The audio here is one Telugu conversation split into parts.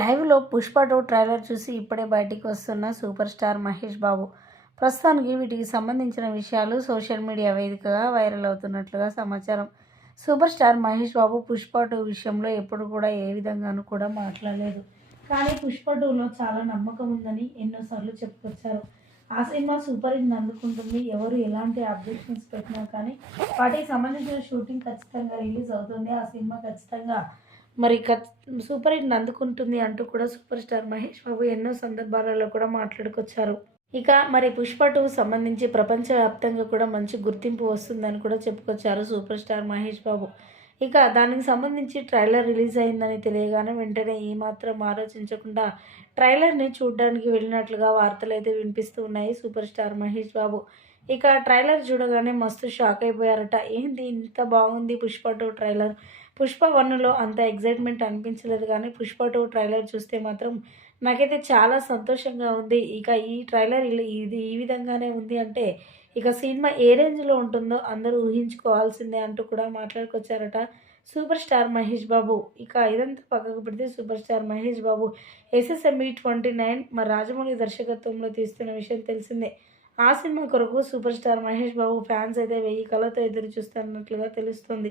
లైవ్లో పుష్ప టూ ట్రైలర్ చూసి ఇప్పుడే బయటికి వస్తున్న సూపర్ స్టార్ మహేష్ బాబు. ప్రస్తుతానికి వీటికి సంబంధించిన విషయాలు సోషల్ మీడియా వేదికగా వైరల్ అవుతున్నట్లుగా సమాచారం. Super star Mahesh Babu Pushpa two విషయంలో ఎప్పుడు కూడా ఏ విధంగానూ కూడా మాట్లాడలేదు. కానీ పుష్ప టూలో చాలా నమ్మకం ఉందని ఎన్నోసార్లు చెప్పుకొచ్చారు. ఆ సినిమా సూపర్ హిట్ అందుకుంటుంది. ఎవరు ఎలాంటి అబ్జెక్షన్స్ పెట్టినా కానీ వాటికి సంబంధించిన షూటింగ్ ఖచ్చితంగా రిలీజ్ అవుతుంది. ఆ సినిమా ఖచ్చితంగా మరి సూపర్ హిట్ అందుకుంటుంది అంటూ కూడా సూపర్ స్టార్ మహేష్ బాబు ఎన్నో సందర్భాలలో కూడా మాట్లాడుకొచ్చారు. ఇక మరి పుష్ప టూ సంబంధించి ప్రపంచవ్యాప్తంగా కూడా మంచి గుర్తింపు వస్తుందని కూడా చెప్పుకొచ్చారు సూపర్ స్టార్ మహేష్ బాబు. ఇక దానికి సంబంధించి ట్రైలర్ రిలీజ్ అయిందని తెలియగానే వెంటనే ఏమాత్రం ఆలోచించకుండా ట్రైలర్ని చూడడానికి వెళ్ళినట్లుగా వార్తలు అయితే వినిపిస్తూ ఉన్నాయి సూపర్ స్టార్ మహేష్ బాబు. ఇక ట్రైలర్ చూడగానే మస్తు షాక్ అయిపోయారట. ఏంటి ఇంత బాగుంది పుష్ప టూ ట్రైలర్? పుష్ప వన్లో అంత ఎగ్జైట్మెంట్ అనిపించలేదు కానీ పుష్ప టూ ట్రైలర్ చూస్తే మాత్రం నాకైతే చాలా సంతోషంగా ఉంది. ఇక ఈ ట్రైలర్ ఇలా- ఇది ఈ విధంగానే ఉంది అంటే ఇక సినిమా ఏ రేంజ్లో ఉంటుందో అందరూ ఊహించుకోవాల్సిందే అంటూ కూడా మాట్లాడుకొచ్చారట సూపర్ స్టార్ మహేష్ బాబు. ఇక ఇదంతా పక్కకు పెడితే super star Mahesh Babu SSMB twenty nine మా రాజమౌళి దర్శకత్వంలో తీస్తున్న విషయం తెలిసిందే. ఆ సినిమా కొరకు super star Mahesh Babu fans అయితే వెయ్యి కళ్ళతో ఎదురు చూస్తున్నట్లుగా తెలుస్తుంది.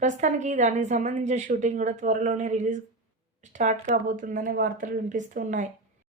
ప్రస్తుతానికి దానికి సంబంధించిన షూటింగ్ కూడా త్వరలోనే రిలీజ్ స్టార్ట్ కాబోతుందనే వార్తలు వినిపిస్తున్నాయి.